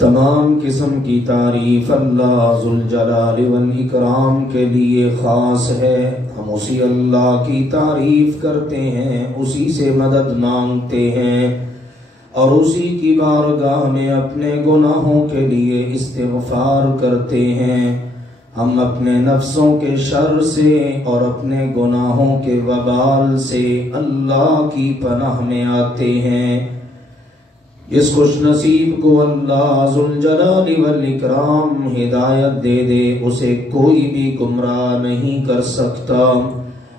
تمام قسم کی تعریف اللہ ذوالجلال والاکرام کے لیے خاص ہے۔ ہم اسی اللہ کی تعریف کرتے ہیں، اسی سے مدد مانگتے ہیں اور اسی کی بارگاہ میں اپنے گناہوں کے لیے استغفار کرتے ہیں۔ ہم اپنے نفسوں کے شر سے اور اپنے گناہوں کے وبال سے اللہ کی پناہ میں آتے ہیں۔ اس خوش نصیب کو اللہ ذوالجلال والاکرام ہدایت دے دے، اسے کوئی بھی گمراہ نہیں کر سکتا،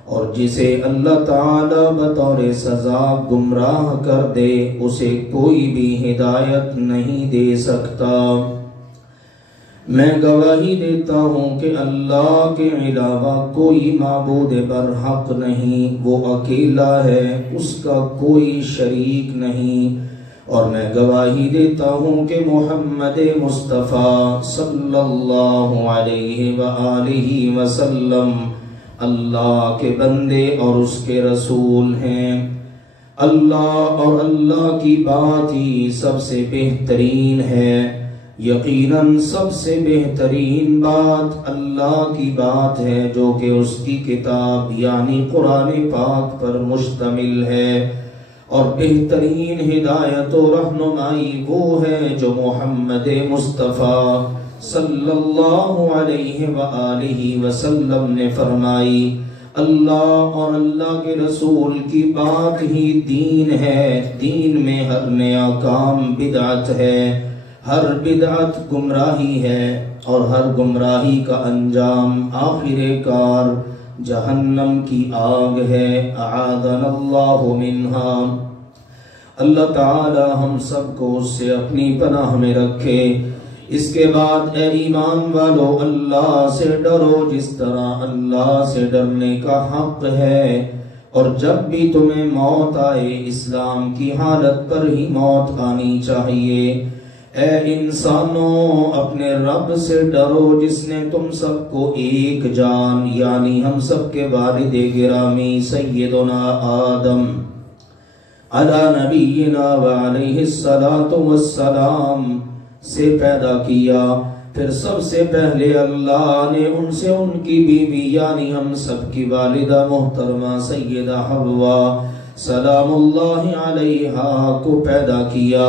اور جسے اللہ تعالی بطور سزا گمراہ کر دے اسے کوئی بھی ہدایت نہیں دے سکتا۔ میں گواہی دیتا ہوں کہ اللہ کے علاوہ کوئی معبود برحق نہیں، وہ اکیلا ہے، اس کا کوئی شریک نہیں، اور میں گواہی دیتا ہوں کہ محمد مصطفیٰ صلی اللہ علیہ وآلہ وسلم اللہ کے بندے اور اس کے رسول ہیں۔ اللہ اور اللہ کی بات ہی سب سے بہترین ہے۔ یقیناً سب سے بہترین بات اللہ کی بات ہے جو کہ اس کی کتاب یعنی قرآن پاک پر مشتمل ہے، اور بہترین ہدایت و رہنمائی وہ ہے جو محمد مصطفیٰ صلی اللہ علیہ وآلہ وسلم نے فرمائی۔ اللہ اور اللہ کے رسول کی بات ہی دین ہے۔ دین میں ہر نیا کام بدعت ہے، ہر بدعت گمراہی ہے، اور ہر گمراہی کا انجام آخر کار جہنم کی آگ ہے، اعاذنا اللہ منہا۔ اللہ تعالی ہم سب کو اس سے اپنی پناہ میں رکھے۔ اس کے بعد اے ایمان والو، اللہ سے ڈرو جس طرح اللہ سے ڈرنے کا حق ہے، اور جب بھی تمہیں موت آئے اسلام کی حالت پر ہی موت آنی چاہیے۔ اے انسانوں، اپنے رب سے ڈرو جس نے تم سب کو ایک جان یعنی ہم سب کے والد گرامی سیدنا آدم علی نبینا وعلیہ الصلاۃ والسلام سے پیدا کیا، پھر سب سے پہلے اللہ نے ان سے ان کی بیوی یعنی ہم سب کی والدہ محترمہ سیدہ حوا سلام اللہ علیہا کو پیدا کیا۔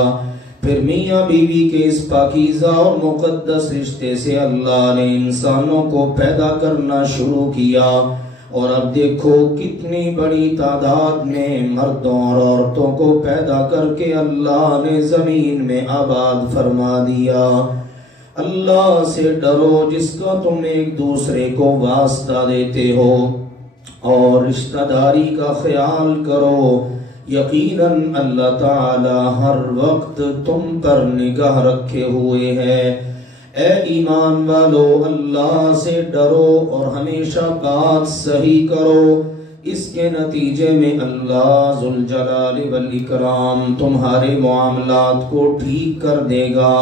پھر میاں بیوی کے اس پاکیزہ اور مقدس رشتے سے اللہ نے انسانوں کو پیدا کرنا شروع کیا، اور اب دیکھو کتنی بڑی تعداد میں مردوں اور عورتوں کو پیدا کر کے اللہ نے زمین میں آباد فرما دیا۔ اللہ سے ڈرو جس کا تم ایک دوسرے کو واسطہ دیتے ہو، اور رشتہ داری کا خیال کرو۔ یقیناً اللہ تعالی ہر وقت تم پر نگاہ رکھے ہوئے ہے۔ اے ایمان والو، اللہ سے ڈرو اور ہمیشہ بات صحیح کرو، اس کے نتیجے میں اللہ ذوالجلال والاکرام تمہارے معاملات کو ٹھیک کر دے گا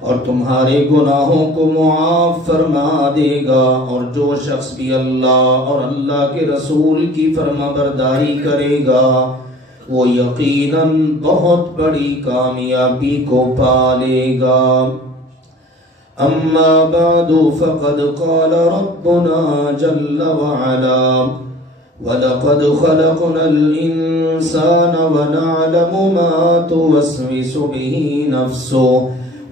اور تمہارے گناہوں کو معاف فرما دے گا، اور جو شخص بھی اللہ اور اللہ کے رسول کی فرما برداری کرے گا وہ یقیناً بہت بڑی کامیابی کو پالے گا۔ اما بعد فقد قال ربنا جل وعلا وَلَقَدْ خَلَقْنَا الْإِنسَانَ وَنَعْلَمُ مَا تُوَسْوِسُ بِهِ نَفْسُهُ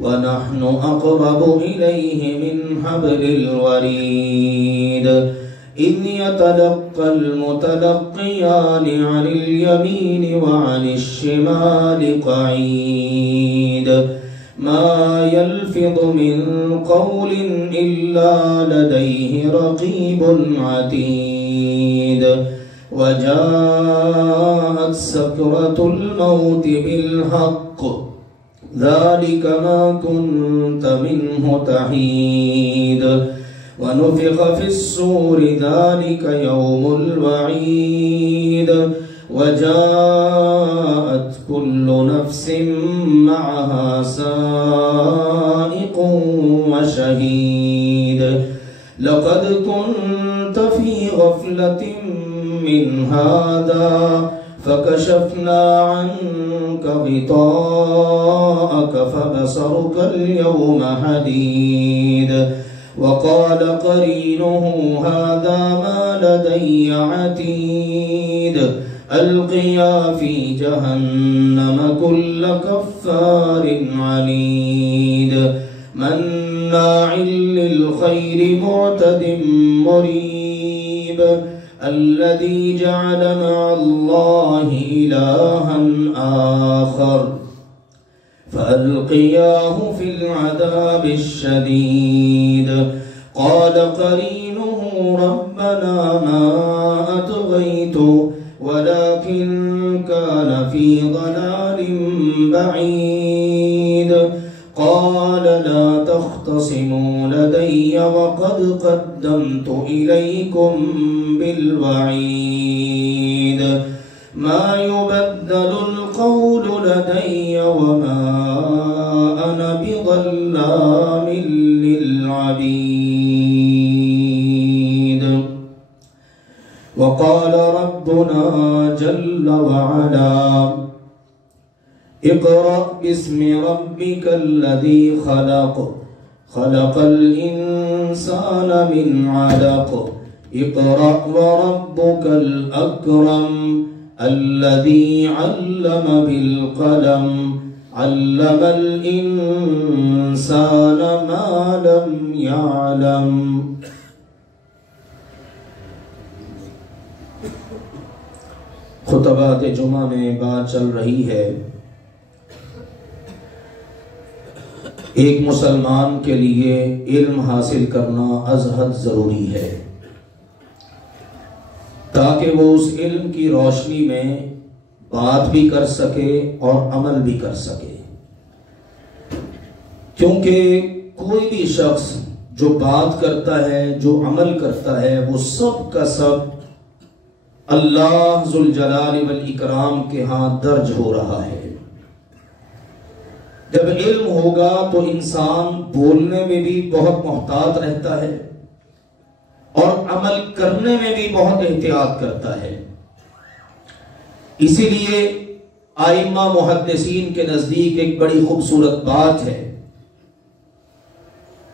وَنَحْنُ أَقْرَبُ إِلَيْهِ مِنْ حَبْلِ الْوَرِيدِ إِذْ يَتَلَقَّى الْمُتَلَقِّيَانِ عَنِ الْيَمِينِ وَعَنِ الشِّمَالِ قَعِيدٌ ما يلفظ من قول إلا لديه رقيب عتيد وجاءت سكرة الموت بالحق ذلك ما كنت منه تحيد ونفخ في الصور ذلك يوم الوعيد وجاءت كل نفس معها سائق وشهيد لقد كنت في غفلة من هذا فكشفنا عنك غطاءك فبصرك اليوم حديد وقال قرينه هذا ما لدي عتيد القيا في جهنم كل كفار عنيد مناع للخير معتد مريب الذي جعل مع الله إلها آخر فألقياه في العذاب الشديد قال قرينه ربنا ما أطغيته ولكن كان في ضلال بعيد قال لا تختصموا لدي وقد قدمت إليكم بالوعيد ما يبدل القول لدي وما أنا بظلام للعبيد وقال ربنا جل وعلا اقرأ باسم ربك الذي خلق خلق الإنسان من علق اقرأ وربك الأكرم الذي علم بالقلم علم الإنسان ما لم يعلم. خطبات جمعہ میں بات چل رہی ہے ایک مسلمان کے لیے علم حاصل کرنا از حد ضروری ہے تاکہ وہ اس علم کی روشنی میں بات بھی کر سکے اور عمل بھی کر سکے، کیونکہ کوئی بھی شخص جو بات کرتا ہے جو عمل کرتا ہے وہ سب کا سب اللہ ذوالجلال والاکرام کے ہاں درج ہو رہا ہے۔ جب علم ہوگا تو انسان بولنے میں بھی بہت محتاط رہتا ہے اور عمل کرنے میں بھی بہت احتیاط کرتا ہے۔ اسی لیے ائمہ محدثین کے نزدیک ایک بڑی خوبصورت بات ہے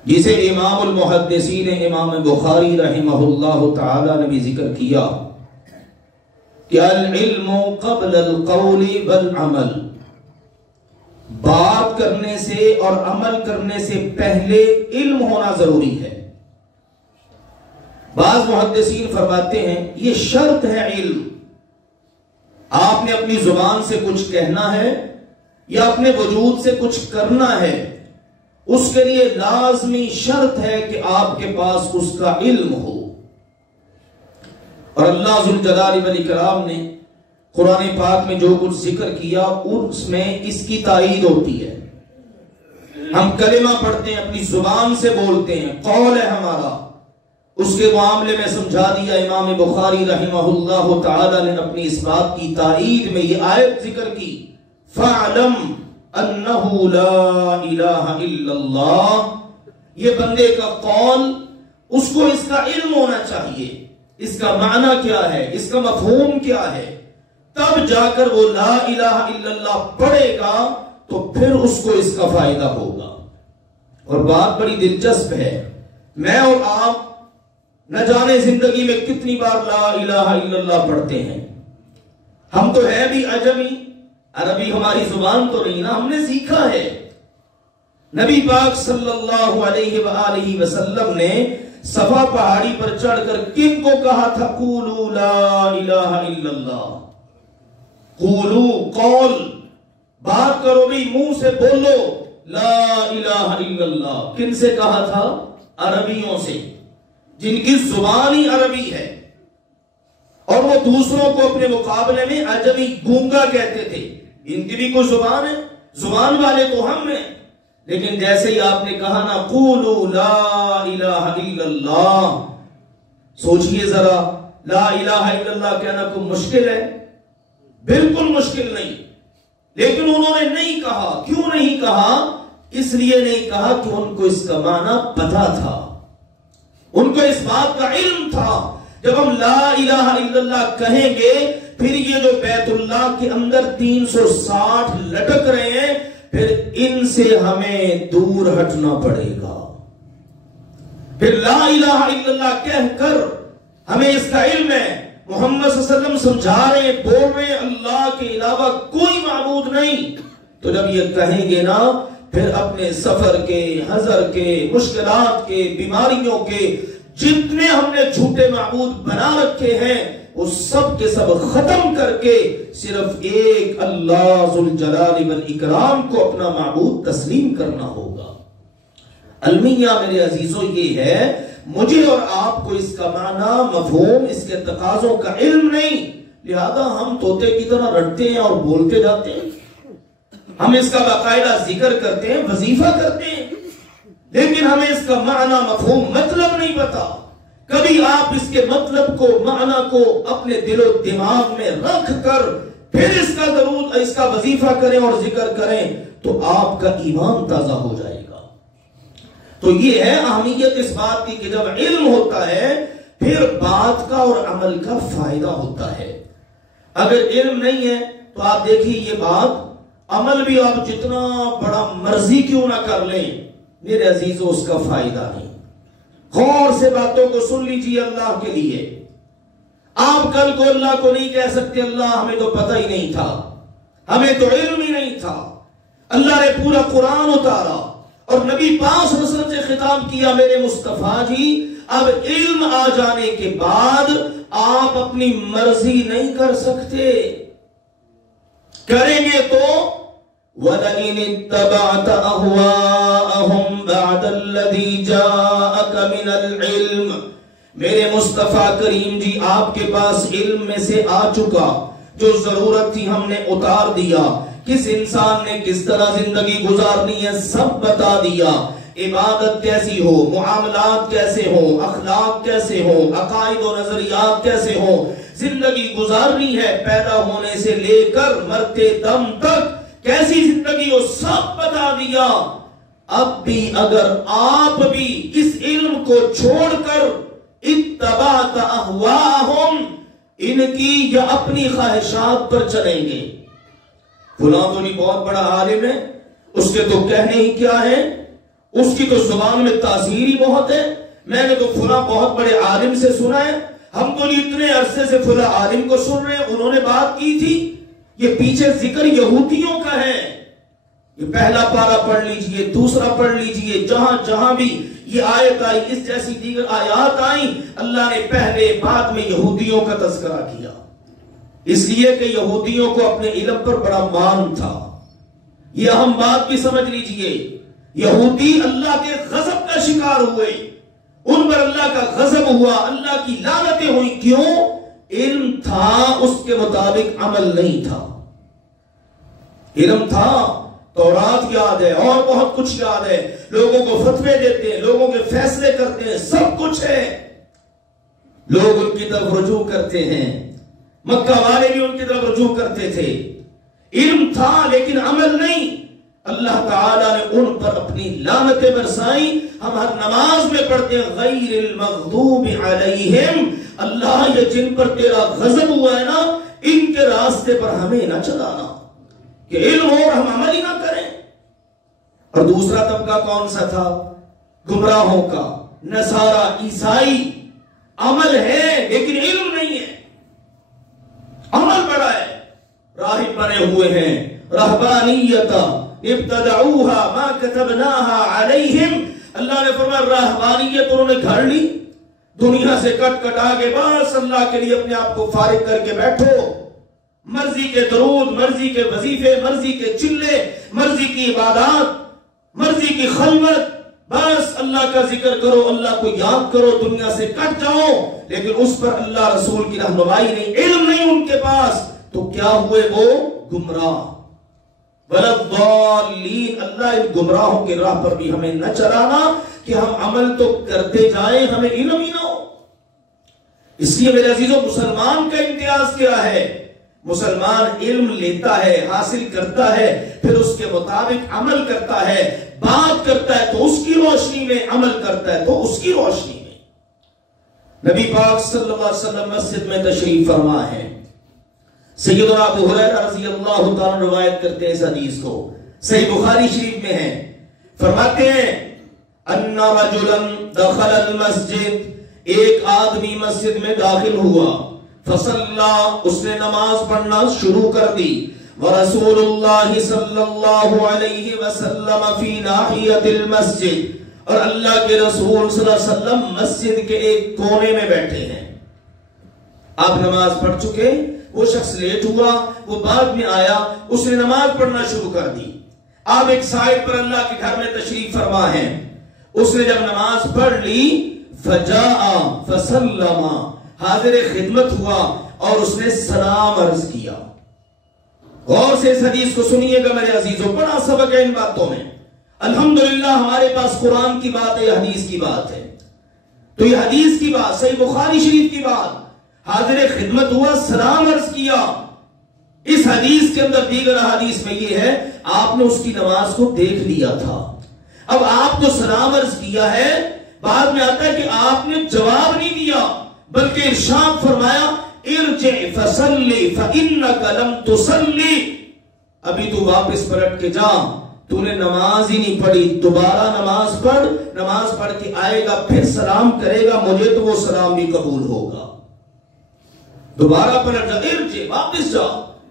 جسے امام المحدثین امام بخاری رحمہ اللہ تعالی نے بھی ذکر کیا کہ العلم قبل القول والعمل، بات کرنے سے اور عمل کرنے سے پہلے علم ہونا ضروری ہے۔ بعض محدثین فرماتے ہیں یہ شرط ہے علم، آپ نے اپنی زبان سے کچھ کہنا ہے یا اپنے وجود سے کچھ کرنا ہے، اس کے لیے لازمی شرط ہے کہ آپ کے پاس اس کا علم ہو۔ اور اللہ ذوالجلال والاکرام نے قرآن پاک میں جو کچھ ذکر کیا اس میں اس کی تائید ہوتی ہے۔ ہم کلمہ پڑھتے ہیں، اپنی زبان سے بولتے ہیں، قول ہے ہمارا، اس کے معاملے میں سمجھا دیا۔ امام بخاری رحمہ اللہ تعالی نے اپنی اس بات کی تائید میں یہ آیت ذکر کی، فَعْلَمْ أَنَّهُ لَا إِلَهَ إِلَّا اللَّهِ، یہ بندے کا قول، اس کو اس کا علم ہونا چاہیے، اس کا معنی کیا ہے، اس کا مفہوم کیا ہے، تب جا کر وہ لا الہ الا اللہ پڑھے گا تو پھر اس کو اس کا فائدہ ہوگا۔ اور بات بڑی دلچسپ ہے، میں اور آپ نہ جانے زندگی میں کتنی بار لا الہ الا اللہ پڑھتے ہیں۔ ہم تو ہے بھی عجمی، عربی ہماری زبان تو نہیں نا، ہم نے سیکھا ہے۔ نبی پاک صلی اللہ علیہ وآلہ وسلم نے صفا پہاڑی پر چڑھ کر کن کو کہا تھا قولوا لا الہ الا اللہ، قولو قول، بات کرو بھی، منہ سے بولو لا الہ الا اللہ۔ کن سے کہا تھا؟ عربیوں سے، جن کی زبان ہی عربی ہے، اور وہ دوسروں کو اپنے مقابلے میں عجمی گونگا کہتے تھے۔ ان کی بھی کوئی زبان ہے، زبان والے تو ہم ہیں، لیکن جیسے ہی آپ نے کہا نا قولوا لا الہ الا اللہ، سوچئے ذرا، لا الہ الا اللہ کہنا کوئی مشکل ہے؟ بالکل مشکل نہیں، لیکن انہوں نے نہیں کہا۔ کیوں نہیں کہا؟ اس لیے نہیں کہا کہ ان کو اس کا معنی پتا تھا، ان کو اس بات کا علم تھا۔ جب ہم لا الہ الا اللہ کہیں گے پھر یہ جو بیت اللہ کے اندر 360 لٹک رہے ہیں، پھر ان سے ہمیں دور ہٹنا پڑے گا. پھر لا الہ الا اللہ کہہ کر ہمیں اس کا علم ہے، محمد صلی اللہ علیہ وسلم سمجھا رہے ہیں، بول رہے ہیں اللہ کے علاوہ کوئی معبود نہیں. تو جب یہ کہیں گے نا، پھر اپنے سفر کے، حضر کے، مشکلات کے، بیماریوں کے، جتنے ہم نے جھوٹے معبود بنا رکھے ہیں، وہ سب کے سب ختم کر کے صرف ایک اللہ ذوالجلال والاکرام کو اپنا معبود تسلیم کرنا ہوگا. المیہ میرے عزیزوں یہ ہے، مجھے اور آپ کو اس کا معنی، مفہوم، اس کے تقاضوں کا علم نہیں، لہذا ہم طوطے کی طرح رٹتے ہیں اور بولتے جاتے ہیں. ہم اس کا باقاعدہ ذکر کرتے ہیں، وظیفہ کرتے ہیں، لیکن ہمیں اس کا معنی، مفہوم، مطلب نہیں پتا. کبھی آپ اس کے مطلب کو، معنی کو اپنے دل و دماغ میں رکھ کر پھر اس کا درود، اس کا وظیفہ کریں اور ذکر کریں تو آپ کا ایمان تازہ ہو جائے گا. تو یہ ہے اہمیت اس بات کی کہ جب علم ہوتا ہے پھر بات کا اور عمل کا فائدہ ہوتا ہے. اگر علم نہیں ہے تو آپ دیکھیے یہ بات، عمل بھی آپ جتنا بڑا مرضی کیوں نہ کر لیں، میرے عزیزوں اس کا فائدہ نہیں. غور سے باتوں کو سن لیجیے اللہ کے لیے. آپ کل کو اللہ کو نہیں کہہ سکتے اللہ ہمیں تو پتہ ہی نہیں تھا، ہمیں تو علم ہی نہیں تھا. اللہ نے پورا قرآن اتارا اور نبی پاک صلی اللہ علیہ وسلم سے خطاب کیا، میرے مصطفیٰ جی اب علم آ جانے کے بعد آپ اپنی مرضی نہیں کر سکتے. کریں گے تو وَلَئِنِ اتَّبَعْتَ أَهْوَاءَهُمْ بَعْدَ الَّذِي جَاءَكَ مِنَ الْعِلْمِ. میرے مصطفیٰ کریم جی آپ کے پاس علم میں سے آ چکا، جو ضرورت تھی ہم نے اتار دیا، کس انسان نے کس طرح زندگی گزارنی ہے سب بتا دیا. عبادت کیسی ہو، معاملات کیسے ہو، اخلاق کیسے ہو، عقائد و نظریات کیسے ہو، زندگی گزارنی ہے پیدا ہونے سے لے کر مرتے دم تک کیسی زندگی ہو سب بتا دیا. اب بھی اگر آپ بھی اس علم کو چھوڑ کر اتبعت اہواءہم، ان کی یا اپنی خواہشات پر چلیں گے، فلاں تو نہیں بہت بڑا عالم ہے، اس کے تو کہنے ہی کیا ہے، اس کی تو زبان میں تاثیر ہی بہت ہے، میں نے تو فلاں بہت بڑے عالم سے سنا ہے، ہم تو اتنے عرصے سے فلاں عالم کو سن رہے ہیں، انہوں نے بات کی تھی. یہ پیچھے ذکر یہودیوں کا ہے. یہ پہلا پارہ پڑھ لیجئے، دوسرا پڑھ لیجئے، جہاں جہاں بھی یہ آیت آئی، اس جیسی دیگر آیات آئیں، اللہ نے پہلے بعد میں یہودیوں کا تذکرہ کیا، اس لیے کہ یہودیوں کو اپنے علم پر بڑا مان تھا. یہ اہم بات بھی سمجھ لیجئے، یہودی اللہ کے غضب کا شکار ہوئے، ان پر اللہ کا غضب ہوا، اللہ کی لعنتیں ہوئی. کیوں؟ علم تھا، اس کے مطابق عمل نہیں تھا. علم تھا، تورات یاد ہے اور بہت کچھ یاد ہے، لوگوں کو فتوے دیتے ہیں، لوگوں کے فیصلے کرتے ہیں، سب کچھ ہے، لوگ ان کی طرف رجوع کرتے ہیں، مکہ والے بھی ان کی طرف رجوع کرتے تھے. علم تھا لیکن عمل نہیں. اللہ تعالیٰ نے ان پر اپنی لعنتیں برسائیں. ہم ہر نماز میں پڑھتے ہیں غیر المغضوب علیہم، اللہ یہ جن پر تیرا غضب ہوا ہے نا ان کے راستے پر ہمیں نہ چلانا، کہ علم ہو اور ہم عمل ہی نہ کریں. اور دوسرا طبقہ کون سا تھا؟ گمراہوں کا، نصارہ، عیسائی. عمل ہے لیکن علم نہیں ہے، عمل بڑا ہے، راہب بنے ہوئے ہیں، رہبانیت ابتدعوها ما كتبناها علیہم. اللہ نے فرمایا رہبانیت انہوں نے گھڑ لی، دنیا سے کٹ کٹا کے بس اللہ کے لیے اپنے آپ کو فارغ کر کے بیٹھو، مرضی کے درود، مرضی کے وظیفے، مرضی کے چلے، مرضی کی عبادات، مرضی کی خلوت، بس اللہ کا ذکر کرو، اللہ کو یاد کرو، دنیا سے کٹ جاؤ. لیکن اس پر اللہ رسول کی رہنمائی نہیں، علم نہیں ان کے پاس. تو کیا ہوئے وہ؟ گمراہ. وَلَضَّالِّينَ. اللہ ان گمراہوں کے راہ پر بھی ہمیں نہ چلانا کہ ہم عمل تو کرتے جائیں، ہمیں علم ہی نہ ہو. اس لیے میرے عزیزوں مسلمان کا امتیاز کیا ہے؟ مسلمان علم لیتا ہے، حاصل کرتا ہے، پھر اس کے مطابق عمل کرتا ہے، بات کرتا ہے تو اس کی روشنی میں، عمل کرتا ہے تو اس کی روشنی میں. نبی پاک صلی اللہ علیہ وسلم مسجد میں تشریف فرما ہے، سیدنا ابو ہریرہ رضی اللہ تعالیٰ روایت کرتے ہیں اس حدیث کو، صحیح بخاری شریف میں ہے، فرماتے ہیں ان رجلا دخل المسجد، ایک آدمی مسجد میں داخل ہوا، فصلا، اس نے نماز پڑھنا شروع کر دی، ورسول اللہ صلی اللہ علیہ وسلم فی ناحیت المسجد، اور اللہ کے رسول صلی اللہ علیہ وسلم مسجد کے ایک کونے میں بیٹھے ہیں۔ آپ نماز پڑھ چکے، وہ شخص لیٹ ہوا، وہ بعد میں آیا، اس نے نماز پڑھنا شروع کر دی۔ آپ ایک سائڈ پر اللہ کے گھر میں تشریف فرما ہیں، اس نے جب نماز پڑھ لی، فجاء فسلم، حاضر خدمت ہوا اور اس نے سلام عرض کیا۔ غور سے اس حدیث کو سنیے گا میرے عزیزوں، بڑا سبق ہے ان باتوں میں۔ الحمدللہ ہمارے پاس قرآن کی بات ہے، حدیث کی بات ہے، تو یہ حدیث کی بات، صحیح بخاری شریف کی بات، حاضر خدمت ہوا، سلام عرض کیا۔ اس حدیث کے اندر دیگر حدیث میں یہ ہے، آپ نے اس کی نماز کو دیکھ لیا تھا، اب آپ کو سلام عرض کیا ہے، بعد میں آتا ہے کہ آپ نے جواب نہیں دیا، بلکہ ارشاد فرمایا ارجع فصلی فإنک لم تصلی، ابھی تو واپس پلٹ کے جا، تو نے نماز ہی نہیں پڑھی، دوبارہ نماز پڑھ، نماز پڑھ کے آئے گا، پھر سلام کرے گا، مجھے تو وہ سلام بھی قبول ہوگا۔ دوبارہ پلٹ جا، ارجع، واپس جا،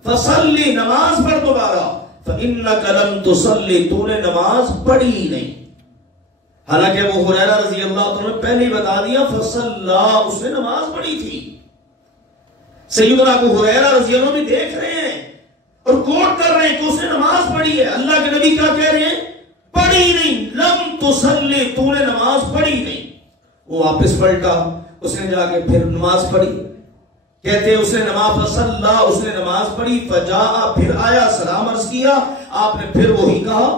فصلی، نماز پڑھ دوبارہ، فإنک لم تصلی، تو نے نماز پڑھی ہی نہیں۔ حالانکہ ابو ہریرہ رضی اللہ عنہ نے پہلے ہی بتا دیا فصلا، اس نے نماز پڑھی تھی۔ سیدنا ابو ہریرہ رضی اللہ عنہ بھی دیکھ رہے ہیں اور کوٹ کر رہے ہیں کہ اس نے نماز پڑھی ہے۔ اللہ کے نبی کیا کہہ رہے ہیں؟ پڑھی نہیں، لم تصلی، تو نے نماز پڑھی نہیں۔ وہ واپس پلٹا، اس نے جا کے پھر نماز پڑھی، کہتے ہیں اس نے نماز فصلا، اس نے نماز پڑھی، فجاء، پھر آیا، سلام عرض کیا، آپ نے پھر وہی کہا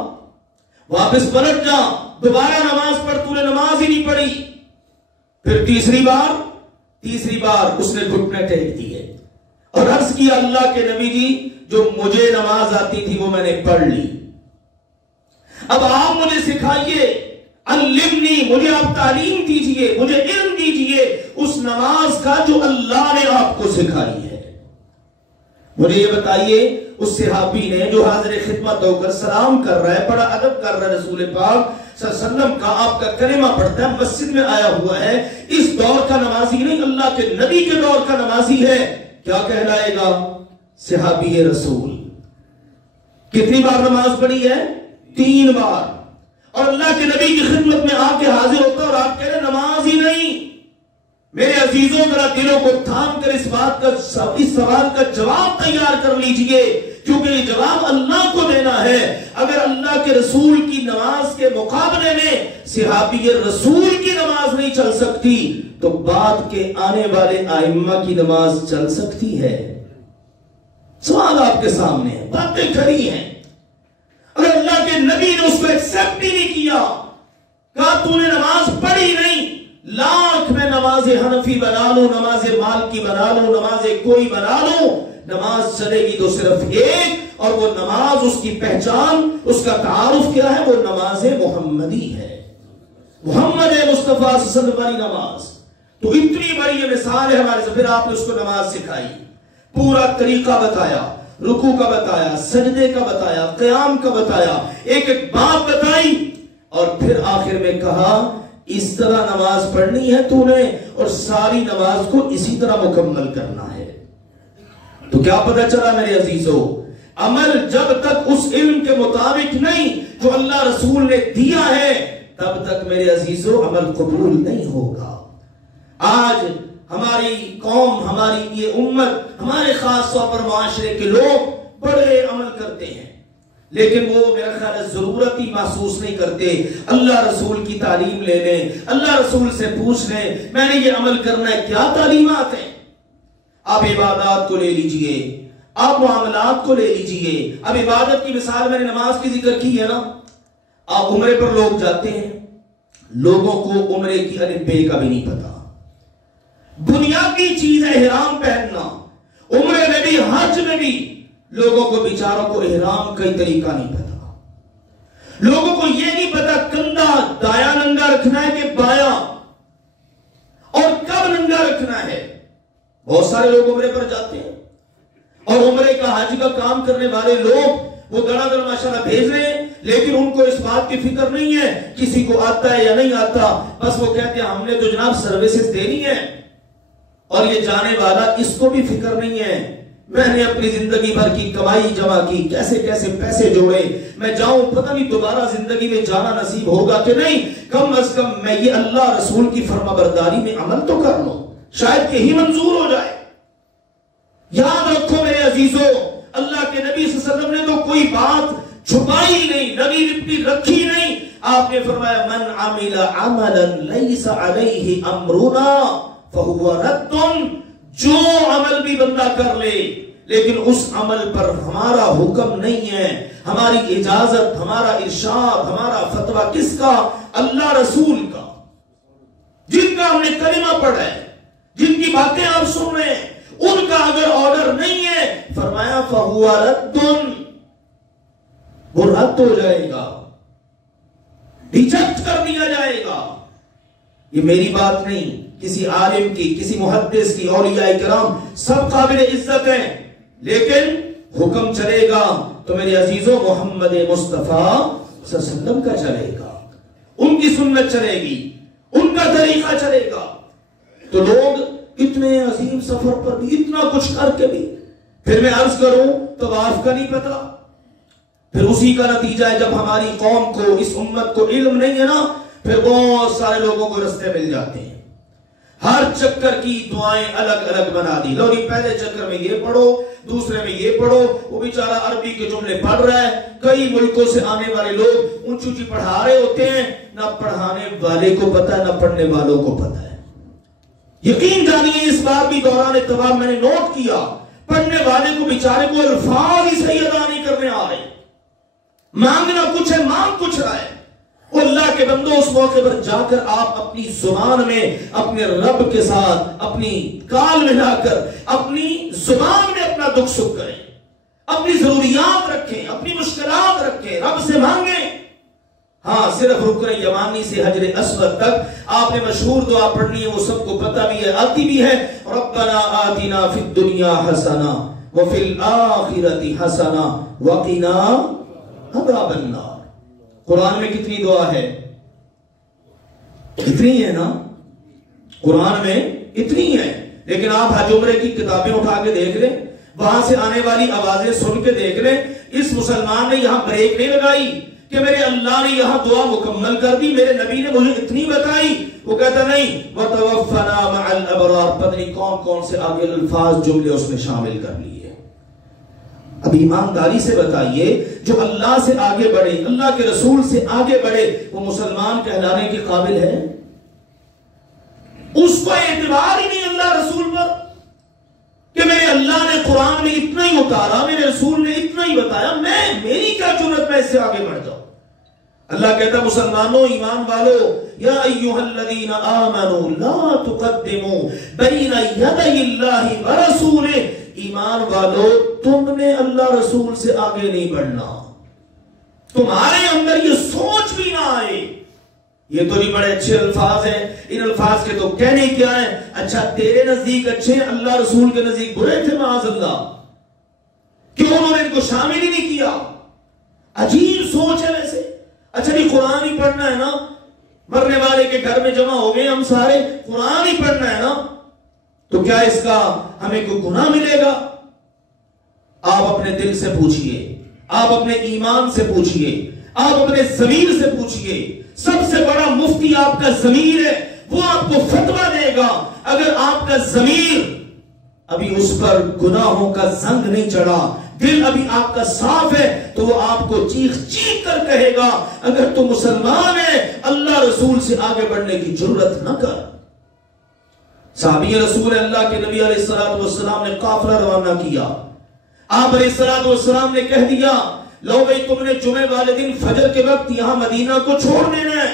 واپس پلٹ جا، دوبارہ نماز پڑھ، تو نے نماز ہی نہیں پڑھی۔ پھر تیسری بار اس نے گھٹنے ٹیک دیے اور عرض کیا اللہ کے نبی جی، جو مجھے نماز آتی تھی وہ میں نے پڑھ لی، اب آپ مجھے سکھائیے، علمنی، مجھے آپ تعلیم دیجئے، مجھے علم دیجئے اس نماز کا جو اللہ نے آپ کو سکھائی ہے۔ مجھے یہ بتائیے، اس صحابی نے جو حاضر خدمت ہو کر سلام کر رہا ہے، بڑا ادب کر رہا ہے رسول پاک صلی اللہ علیہ وسلم کا، آپ کا کلمہ پڑھتا ہے، مسجد میں آیا ہوا ہے، اس دور کا نمازی نہیں، اللہ کے نبی کے دور کا نمازی ہے، کیا کہلائے گا؟ صحابی رسول۔ کتنی بار نماز پڑھی ہے؟ 3 بار، اور اللہ کے نبی کی خدمت میں آ کے حاضر ہوتا اور آپ کہہ رہے نماز ہی نہیں۔ میرے عزیزوں، ذرا دلوں کو تھام کر اس سوال کا جواب تیار کر لیجئے، کیونکہ یہ جواب اللہ کو دینا ہے۔ اگر اللہ کے رسول کی نماز کے مقابلے میں صحابی رسول کی نماز نہیں چل سکتی، تو بعد کے آنے والے ائمہ کی نماز چل سکتی ہے؟ سوال آپ کے سامنے ہے، باتیں کھڑی ہیں۔ اگر اللہ کے نبی نے اس کو ایکسپٹ ہی نہیں کیا، کہا تو نے نماز پڑھی نہیں، لاکھ میں نماز حنفی بنا لو، نماز مالکی بنا لو، نماز کوئی بنا لو، نماز چلے گی تو صرف ایک، اور وہ نماز، اس کی پہچان، اس کا تعارف کیا ہے؟ وہ نماز محمدی ہے، محمد مصطفیٰ صلی اللہ علیہ وسلم والی نماز۔ تو اتنی بڑی یہ مثال ہے ہمارے سے، پھر آپ نے اس کو نماز سکھائی، پورا طریقہ بتایا، رکوع کا بتایا، سجدے کا بتایا، قیام کا بتایا، ایک ایک بات بتائی، اور پھر آخر میں کہا اس طرح نماز پڑھنی ہے تو نے، اور ساری نماز کو اسی طرح مکمل کرنا ہے۔ تو کیا پتہ چلا میرے عزیزوں؟ عمل جب تک اس علم کے مطابق نہیں جو اللہ رسول نے دیا ہے، تب تک میرے عزیزوں عمل قبول نہیں ہوگا۔ آج ہماری قوم، ہماری یہ امت، ہمارے خاص طور پر معاشرے کے لوگ بڑے عمل کرتے ہیں، لیکن وہ میرا خیال ہے ضرورت ہی محسوس نہیں کرتے۔ اللہ رسول کی تعلیم لے لیں، اللہ رسول سے پوچھ لیں میں نے یہ عمل کرنا ہے، کیا تعلیمات ہیں؟ آپ عبادات کو لے لیجئے، آپ معاملات کو لے لیجئے۔ اب عبادت کی مثال میں نے نماز کی ذکر کی ہے نا، آپ عمرے پر لوگ جاتے ہیں، لوگوں کو عمرے کی الف بے کا بھی نہیں پتا، بنیادی چیز ہے احرام پہننا، عمرے میں بھی حج میں بھی لوگوں کو بیچاروں کو احرام کا طریقہ نہیں پتا، لوگوں کو یہ نہیں پتا کندھا دایاں ننگا رکھنا ہے کہ بایاں، اور کب ننگا رکھنا ہے۔ بہت سارے لوگ عمرے پر جاتے ہیں اور عمرہ حج کا کام کرنے والے لوگ وہ دڑا دڑ ماشاءاللہ بھیج رہے ہیں، لیکن ان کو اس بات کی فکر نہیں ہے کسی کو آتا ہے یا نہیں آتا، بس وہ کہتے ہیں ہم نے تو جناب سروسز دینی ہے، اور یہ جانے والا اس کو بھی فکر نہیں ہے میں نے اپنی زندگی بھر کی کمائی جمع کی، کیسے کیسے پیسے جوڑے، میں جاؤں پتہ نہیں دوبارہ زندگی میں جانا نصیب ہوگا کہ نہیں، کم از کم میں یہ اللہ رسول کی فرما برداری میں عمل تو کر لوں، شاید یہی منظور ہو جائے۔ یاد رکھو میرے عزیزوں، اللہ کے نبی صلی اللہ علیہ وسلم نے تو کوئی بات چھپائی نہیں، نبی رپٹی رکھی نہیں، آپ نے فرمایا من عمل عملا لیس علیہ امرنا فہو رد، جو عمل بھی بندہ کر لے لیکن اس عمل پر ہمارا حکم نہیں ہے، ہماری اجازت، ہمارا ارشاد، ہمارا فتویٰ کس کا؟ اللہ رسول کا، جن کا ہم نے کلمہ پڑھا ہے، جن کی باتیں آپ سن رہے ہیں، ان کا اگر آرڈر نہیں ہے فرمایا فہو رد، وہ رد ہو جائے گا، ریجیکٹ کر دیا جائے گا۔ یہ میری بات نہیں، کسی عالم کی، کسی محدث کی، اولیاء کرام سب قابل عزت ہیں، لیکن حکم چلے گا تو میرے عزیزوں محمد مصطفیٰ صلی اللہ علیہ وسلم کا چلے گا، ان کی سنت چلے گی، ان کا طریقہ چلے گا۔ تو لوگ اتنے عظیم سفر پر بھی اتنا کچھ کر کے بھی، پھر میں عرض کروں طواف کا نہیں پتا، پھر اسی کا نتیجہ ہے جب ہماری قوم کو، اس امت کو علم نہیں ہے نا، پھر بہت سارے لوگوں کو رستے مل جاتے ہیں، ہر چکر کی دعائیں الگ الگ بنا دی، لو جی پہلے چکر میں یہ پڑھو، دوسرے میں یہ پڑھو، وہ بیچارہ عربی کے جملے پڑھ رہا ہے، کئی ملکوں سے آنے والے لوگ اونچی اونچی پڑھا رہے ہوتے ہیں، نہ پڑھانے والے کو پتہ ہے نہ پڑھنے والوں کو پتہ ہے۔ یقین جانیے اس بار بھی دوران طواف میں نے نوٹ کیا، پڑھنے والے کو بیچارے کو الفاظ ہی صحیح ادا نہیں کرنے آ رہے، مانگنا کچھ ہے، مانگ کچھ رہا ہے۔ وہ اللہ کے بندوں اس موقع پر جا کر آپ اپنی زبان میں اپنے رب کے ساتھ اپنی کال ملا کر اپنی زبان میں اپنا دکھ سکھ کریں، اپنی ضروریات رکھیں، اپنی مشکلات رکھیں، رب سے مانگیں۔ ہاں صرف رکن یمانی سے حجر اسود تک آپ نے مشہور دعا پڑھنی ہے، وہ سب کو پتہ بھی ہے، آتی بھی ہے، ربنا آتنا فی الدنیا حسنہ وفی الآخرۃ حسنہ وقنا عذاب النار۔ قرآن میں کتنی دعا ہے؟ اتنی ہے نا، قرآن میں اتنی ہے، لیکن آپ حج عمرے کی کتابیں اٹھا کے دیکھ لیں، وہاں سے آنے والی آوازیں سن کے دیکھ لیں، اس مسلمان نے یہاں بریک نہیں لگائی کہ میرے اللہ نے یہاں دعا مکمل کر دی، میرے نبی نے مجھے اتنی بتائی، وہ کہتا نہیں وَتَوَفَّنَا مَعَ الْأَبْرَارِ، پتہ نہیں کون کون سے آگے الفاظ جملے اس میں شامل کر لیے۔ اب ایمانداری سے بتائیے، جو اللہ سے آگے بڑھے، اللہ کے رسول سے آگے بڑھے، وہ مسلمان کہلانے کے قابل ہے؟ اس کو اعتبار ہی نہیں اللہ رسول پر کہ میرے اللہ نے قرآن میں اتنا ہی اتارا، میرے رسول نے اتنا ہی بتایا، میری کیا جرأت میں اس سے آگے بڑھ جاؤں۔ اللہ کہتا ہے مسلمانوں، ایمان والو، یا ایھا الذین آمنوا لا تقدموا بین یدی اللہ ورسولہ، ایمان والو تم نے اللہ رسول سے آگے نہیں بڑھنا، تمہارے اندر یہ سوچ بھی نہ آئے۔ یہ تو نہیں بڑے اچھے الفاظ ہیں، ان الفاظ کے تو کہنے کیا ہیں، اچھا تیرے نزدیک اچھے، اللہ رسول کے نزدیک برے تھے معاذ اللہ، کیوں انہوں نے ان کو شامل ہی نہیں کیا؟ عجیب سوچ ہے ویسے۔ اچھا نہیں قرآن ہی پڑھنا ہے نا، مرنے والے کے گھر میں جمع ہو گئے ہم سارے، قرآن ہی پڑھنا ہے نا، تو کیا اس کا ہمیں کوئی گناہ ملے گا؟ آپ اپنے دل سے پوچھئے، آپ اپنے ایمان سے پوچھئے، آپ اپنے ضمیر سے پوچھئے، سب سے بڑا مفتی آپ کا ضمیر ہے، وہ آپ کو فتویٰ دے گا۔ اگر آپ کا ضمیر ابھی اس پر گناہوں کا زنگ نہیں چڑھا، دل ابھی آپ کا صاف ہے، تو وہ آپ کو چیخ چیخ کر کہے گا اگر تو مسلمان ہے اللہ رسول سے آگے بڑھنے کی جرت نہ کر۔ صحابی رسول اللہ کے نبی علیہ السلام نے قافلہ روانہ کیا، آپ علیہ السلام نے کہہ دیا لو بھئی تم نے جمعے والے دن فجر کے وقت یہاں مدینہ کو چھوڑ دینا ہے،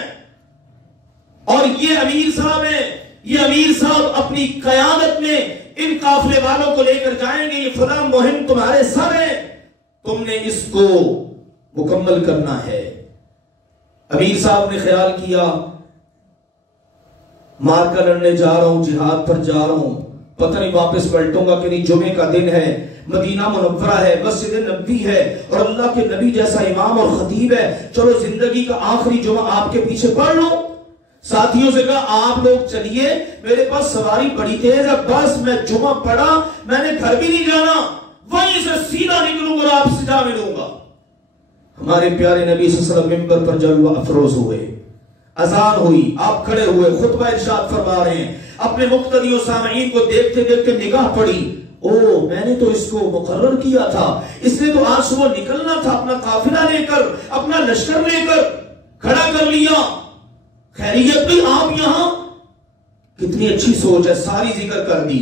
اور یہ امیر صاحب ہیں، یہ امیر صاحب اپنی قیادت میں ان قافلے والوں کو لے کر جائیں گے، یہ فلاں مہم تمہارے سر ہے، تم نے اس کو مکمل کرنا ہے۔ امیر صاحب نے خیال کیا مارکا لڑنے جا رہا ہوں، جہاد پر جا رہا ہوں، پتہ نہیں واپس پلٹوں گا کہ نہیں، جمعے کا دن ہے، مدینہ منورہ ہے، مسجد نبوی ہے، اور اللہ کے نبی جیسا امام اور خطیب ہے، چلو زندگی کا آخری جمعہ آپ کے پیچھے پڑھ لو۔ ساتھیوں سے کہا آپ لوگ چلیے، میرے پاس سواری بڑی تیز ہے، بس میں جمعہ پڑھا، میں نے گھر بھی نہیں جانا، وہیں سے سیدھا نکلوں گا، آپ سے جا ملوں گا۔ ہمارے پیارے نبی صلی اللہ علیہ وسلم ممبر پر جلوہ افروز ہوئے، اذان ہوئی، آپ کھڑے ہوئے، خطبہ ارشاد فرما رہے ہیں، اپنے مقتدی و سامعین کو دیکھتے دیکھتے نگاہ پڑی، او میں نے تو اس کو مقرر کیا تھا، اس نے تو آج صبح نکلنا تھا، اپنا قافلہ لے کر، اپنا لشکر لے کر کھڑا کر لیا، خیریت بھی آپ یہاں، کتنی اچھی سوچ ہے، ساری ذکر کر دی۔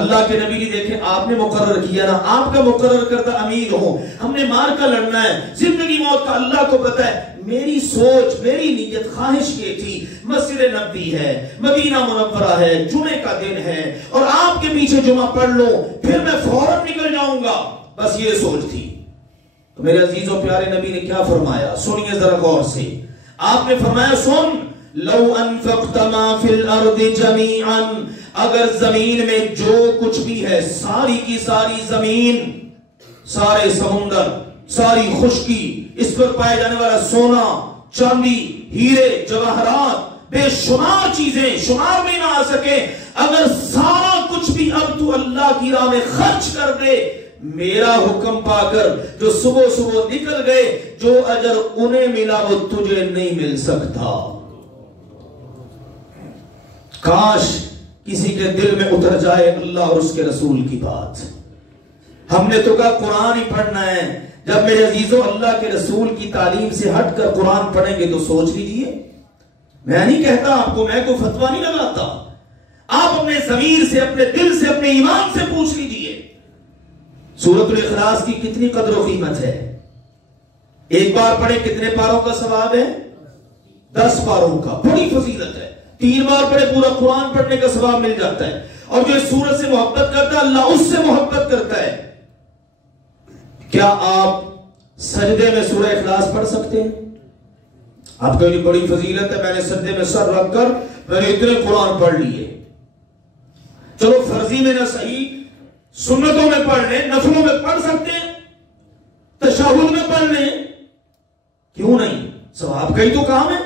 اللہ کے نبی نے دیکھیں آپ نے مقرر کیا نا، آپ کا مقرر کردہ امیر ہوں، ہم نے مار کا لڑنا ہے، زندگی موت کا اللہ کو پتہ ہے، میری سوچ، میری نیت خواہش یہ تھی، مسجد نبوی ہے، مدینہ منورہ ہے، جمعے کا دن ہے، اور آپ کے پیچھے جمعہ پڑھ لوں، پھر میں فوراً نکل جاؤں گا، بس یہ سوچ تھی۔ تو میرے عزیز و پیارے نبی نے کیا فرمایا، سنیے ذرا غور سے، آپ نے فرمایا سن، لو انفقت ما فی الارض جمیعا، اگر زمین میں جو کچھ بھی ہے، ساری کی ساری زمین، سارے سمندر، ساری خشکی، اس پر پائے جانے والا سونا، چاندی، ہیرے، جواہرات، بے شمار چیزیں، شمار میں نہ آ سکے، اگر سارا کچھ بھی اب تو اللہ کی راہ میں خرچ کر دے، میرا حکم پا کر جو صبح صبح نکل گئے، جو اجر انہیں ملا وہ تجھے نہیں مل سکتا۔ کاش کسی کے دل میں اتر جائے اللہ اور اس کے رسول کی بات۔ ہم نے تو کہا قرآن ہی پڑھنا ہے، جب میرے عزیزوں اللہ کے رسول کی تعلیم سے ہٹ کر قرآن پڑھیں گے تو سوچ لیجئے، میں نہیں کہتا آپ کو، میں کوئی فتویٰ نہیں لگاتا، آپ اپنے ضمیر سے، اپنے دل سے، اپنے ایمان سے پوچھ لیجئے، سورۃ الاخلاص کی کتنی قدر و قیمت ہے؟ ایک بار پڑھے کتنے پاروں کا ثواب ہے؟ 10 پاروں کا، بڑی فضیلت ہے۔ 3 بار پڑھے پورا قرآن پڑھنے کا ثواب مل جاتا ہے، اور جو اس سورت سے محبت کرتا ہے اللہ اس سے محبت کرتا ہے۔ کیا آپ سجدے میں سورہ اخلاص پڑھ سکتے ہیں؟ آپ کو یہ بڑی فضیلت ہے، میں نے سجدے میں سر رکھ کر میں نے اتنے قرآن پڑھ لیے، چلو فرضی میں نہ صحیح، سنتوں میں پڑھ لیں، نفلوں میں پڑھ سکتے ہیں، تشہد میں پڑھ لیں، کیوں نہیں؟ ثواب کا ہی تو کام ہے۔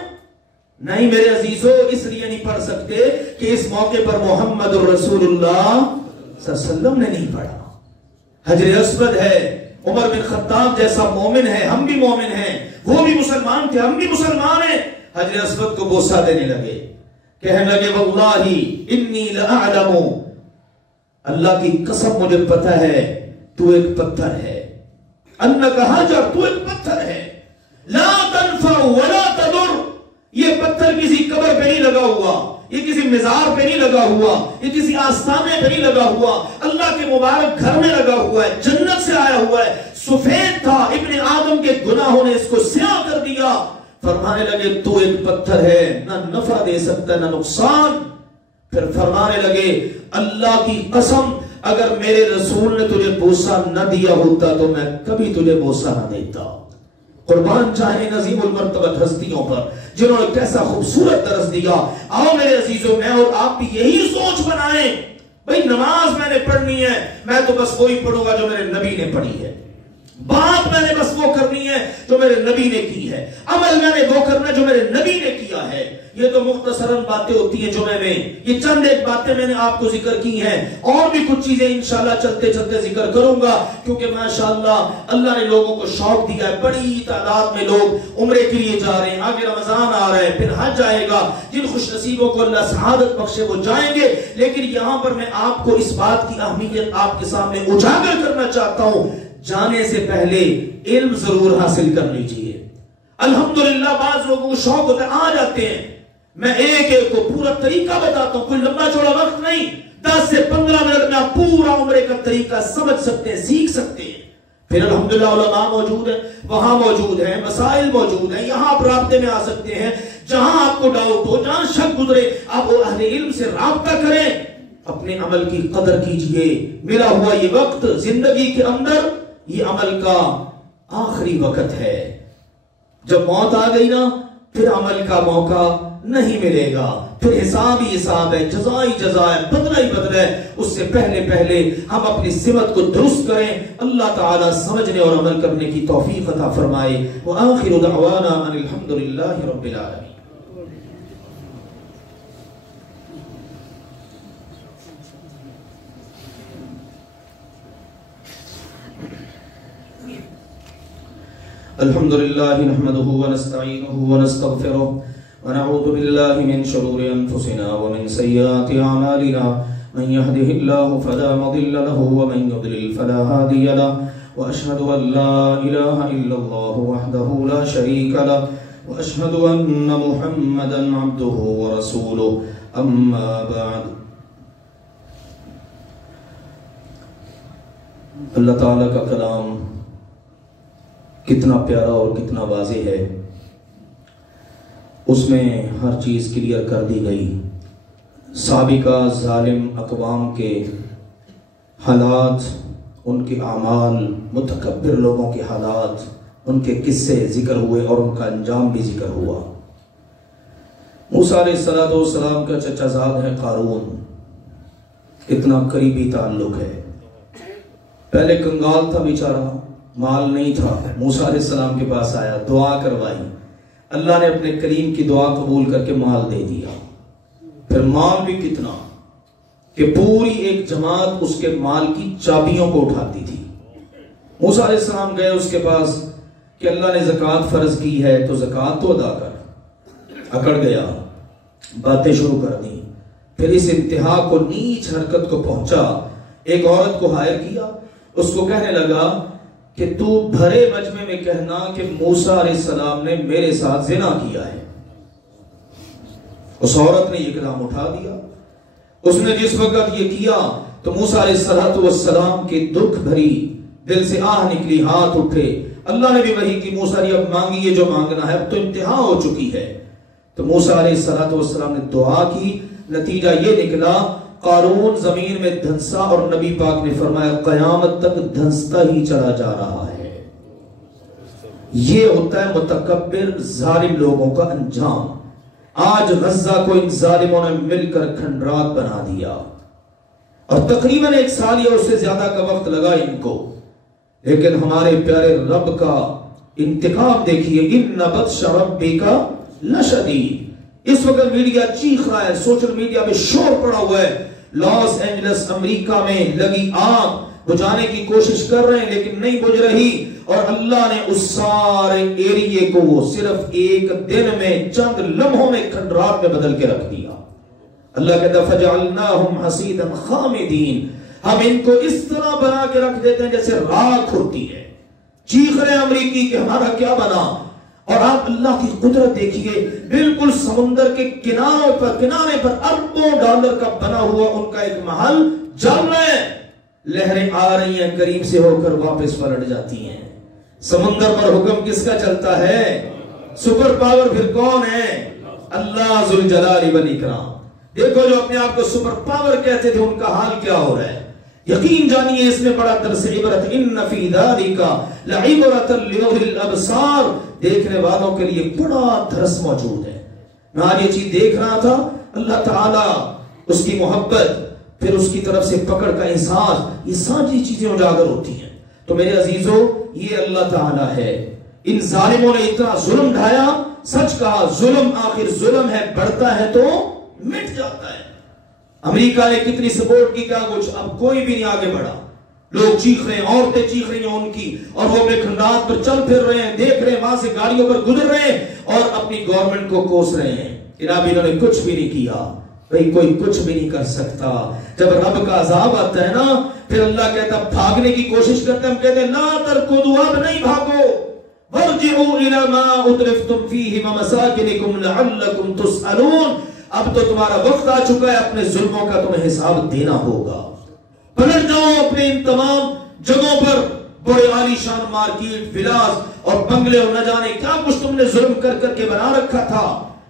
نہیں میرے عزیزو، اس لیے نہیں پڑھ سکتے کہ اس موقع پر محمد رسول اللہ صلی اللہ علیہ وسلم نے نہیں پڑھا۔ حجر اسود ہے، عمر بن خطاب جیسا مومن ہے، ہم بھی مومن ہیں، وہ بھی مسلمان تھے، ہم بھی مسلمان ہیں، حجر اسود کو بوسہ دینے لگے، کہنے لگے واللہ انی لأعلم، اللہ کی قسم مجھے پتہ ہے تو ایک پتھر ہے، انک حجر، تو ایک پتھر ہے، لا تنفع ولا تضر، یہ پتھر کسی قبر پہ نہیں لگا ہوا، یہ کسی مزار پہ نہیں لگا ہوا، یہ کسی آستانے پہ نہیں لگا ہوا، اللہ کے مبارک گھر میں لگا ہوا ہے، جنت سے آیا ہوا ہے، سفید تھا، ابن آدم کے گناہوں نے اس کو سیاہ کر دیا۔ فرمانے لگے تو ایک پتھر ہے، نہ نفع دے سکتا نہ نقصان۔ پھر فرمانے لگے اللہ کی قسم اگر میرے رسول نے تجھے بوسہ نہ دیا ہوتا تو میں کبھی تجھے بوسہ نہ دیتا۔ قربان چاہے نظیم المرتبت ہستیوں پر جنہوں نے کیسا خوبصورت درس دیا۔ آؤ میرے عزیزوں، میں اور آپ بھی یہی سوچ بنائیں، بھئی نماز میں نے پڑھنی ہے، میں تو بس وہی پڑھوں گا جو میرے نبی نے پڑھی ہے، بات میں نے بس وہ کرنی ہے جو میرے نبی نے کی ہے، عمل میں نے وہ کرنا ہے جو میرے نبی نے کیا ہے۔ یہ تو مختصراً باتیں ہوتی ہیں جمعے میں، یہ چند ایک باتیں میں نے آپ کو ذکر کی ہیں، اور بھی کچھ چیزیں انشاءاللہ چلتے چلتے ذکر کروں گا، کیونکہ ماشاءاللہ اللہ نے لوگوں کو شوق دیا ہے، بڑی تعداد میں لوگ عمرے کے لیے جا رہے ہیں، آگے رمضان آ رہا ہے، پھر حج آئے گا، جن خوش نصیبوں کو اللہ سعادت بخشے وہ جائیں گے، لیکن یہاں پر میں آپ کو اس بات کی اہمیت آپ کے سامنے اجاگر کرنا چاہتا ہوں، جانے سے پہلے علم ضرور حاصل کر لیجئے۔ الحمدللہ بعض لوگوں کو شوق ہوتا ہے، آ جاتے ہیں، میں ایک ایک کو پورا طریقہ بتاتا ہوں، کوئی لمبا چوڑا وقت نہیں، 10 سے 15 منٹ میں آپ پورا عمرے کا طریقہ سمجھ سکتے ہیں، سیکھ سکتے ہیں۔ پھر الحمدللہ علماء موجود ہیں، وہاں موجود ہیں، مسائل موجود ہیں، یہاں آپ رابطے میں آ سکتے ہیں، جہاں آپ کو ڈاؤٹ ہو، جہاں شک گزرے، آپ وہ اہل علم سے رابطہ کریں، اپنے عمل کی قدر کیجئے۔ ملا ہوا یہ وقت زندگی کے اندر یہ عمل کا آخری وقت ہے، جب موت آ گئی نا پھر عمل کا موقع نہیں ملے گا، پھر حساب ہی حساب ہے، جزا ہی جزا ہے، بدلہ ہی بدلہ ہے۔ اس سے پہلے ہم اپنی سمت کو درست کریں۔ اللہ تعالیٰ سمجھنے اور عمل کرنے کی توفیق عطا فرمائے۔ وآخر دعوانا ان الحمدللہ رب العالمین۔ الحمد لله نحمده ونستعينه ونستغفره ونعوذ بالله من شرور أنفسنا ومن سيئات أعمالنا من يهده الله فلا مضل له ومن يضلل فلا هادي له وأشهد أن لا إله إلا الله وحده لا شريك له وأشهد أن محمدا عبده ورسوله أما بعد۔ اللہ تعالیٰ کا کلام کتنا پیارا اور کتنا واضح ہے، اس میں ہر چیز کلیئر کر دی گئی۔ سابقہ ظالم اقوام کے حالات، ان کے اعمال، متکبر لوگوں کے حالات، ان کے قصے ذکر ہوئے اور ان کا انجام بھی ذکر ہوا۔ موسیٰ علیہ السلام کا چچا زاد ہے قارون، کتنا قریبی تعلق ہے۔ پہلے کنگال تھا بیچارہ، مال نہیں تھا، موسیٰ علیہ السلام کے پاس آیا، دعا کروائی، اللہ نے اپنے کریم کی دعا قبول کر کے مال دے دیا۔ پھر مال بھی کتنا کہ پوری ایک جماعت اس کے مال کی چابیوں کو اٹھاتی تھی۔ موسیٰ علیہ السلام گئے اس کے پاس کہ اللہ نے زکوٰۃ فرض کی ہے تو زکوٰۃ تو ادا کر۔ اکڑ گیا، باتیں شروع کر دی، پھر اس انتہا کو، نیچ حرکت کو پہنچا، ایک عورت کو ہائر کیا، اس کو کہنے لگا کہ تو بھرے مجمع میں کہنا کہ موسیٰ علیہ السلام نے میرے ساتھ زنا کیا ہے۔ اس عورت نے یہ کلام اٹھا دیا۔ اس نے جس وقت یہ کیا تو موسیٰ علیہ السلام کی دکھ بھری دل سے آہ نکلی، ہاتھ اٹھے۔ اللہ نے بھی وحی کی، موسیٰ نے اب مانگی جو مانگنا ہے، اب تو انتہا ہو چکی ہے۔ تو موسیٰ علیہ السلام نے دعا کی، نتیجہ یہ نکلا قارون زمین میں دھنسا، اور نبی پاک نے فرمایا قیامت تک دھنستا ہی چلا جا رہا ہے۔ یہ ہوتا ہے متکبر ظالم لوگوں کا انجام۔ آج غزہ کو ان ظالموں نے مل کر کھنڈرات بنا دیا، اور تقریباً 1 سال یا اس سے زیادہ کا وقت لگا ان کو، لیکن ہمارے پیارے رب کا انتقام دیکھیے، ان بطش ربک لشدید۔ اس وقت میڈیا چیخ رہا ہے، سوشل میڈیا پہ شور پڑا ہوا ہے، لاس اینجلس امریکہ میں لگی آگ بجھانے کی کوشش کر رہے ہیں لیکن نہیں بجھ رہی، اور اللہ نے اس سارے ایریے کو صرف 1 دن میں، چند لمحوں میں کھنڈرات میں بدل کے رکھ دیا۔ اللہ کہتا فجعلناہم حصیدا خامدین، ہم ان کو اس طرح بنا کے رکھ دیتے ہیں جیسے راکھ ہوتی ہے۔ چیخ رہے ہیں امریکی کہ ہمارا کیا بنا، اور آپ اللہ کی قدرت دیکھیے، بالکل سمندر کے کنارے پر اربوں ڈالر کا بنا ہوا ان کا ایک محل جل رہا ہے، لہریں آ رہی ہیں، قریب سے ہو کر واپس پلٹ جاتی ہیں۔ سمندر پر حکم کس کا چلتا ہے؟ سپر پاور پھر کون ہے؟ اللہ ذوالجلال والاکرام۔ دیکھو جو اپنے آپ کو سپر پاور کہتے تھے ان کا حال کیا ہو رہا ہے۔ یقین جانیے اس میں بڑا درس عبرت، ان فی ذالک لعبرۃ لأولی الابصار، دیکھنے والوں کے لیے بڑا درس موجود ہے۔ میں آج یہ چیز دیکھ رہا تھا، اللہ تعالیٰ، اس کی محبت، پھر اس کی طرف سے پکڑ کا احساس، یہ ساری چیزیں اجاگر ہوتی ہیں۔ تو میرے عزیزو، یہ اللہ تعالیٰ ہے۔ ان ظالموں نے اتنا ظلم ڈھایا، سچ کہا ظلم آخر ظلم ہے، بڑھتا ہے تو مٹ جاتا ہے۔ امریکہ نے کتنی سپورٹ کی، کیا کچھ، اب کوئی بھی نہیں آگے بڑھا۔ لوگ چیخ رہے ہیں، عورتیں چیخ رہی ہیں ان کی، اور وہ اپنے کھنڈرات پر چل پھر رہے ہیں، دیکھ رہے ہیں، وہاں سے گاڑیوں پر گزر رہے ہیں اور اپنی گورنمنٹ کو کوس رہے ہیں۔ جناب انہوں نے کچھ بھی نہیں کیا، بھئی کوئی کچھ بھی نہیں کر سکتا۔ جب رب کا عذاب آتا ہے نا، پھر اللہ کہتا بھاگنے کی کوشش کرتے ہیں، ہم کہتے ہیں لا ترکضوا، اب نہیں بھاگو، وارجعوا الی ما اترفتم فیہ ومساکنکم لعلکم تسألون، اب تو تمہارا وقت آ چکا ہے، اپنے ظلموں کا تمہیں حساب دینا ہوگا۔ پلٹ جاؤ اپنے ان تمام جگہوں پر، بڑے عالی شان مارکیٹ، ولاس اور بنگلے اور نہ جانے کیا کچھ تم نے ظلم کر کر کے بنا رکھا تھا۔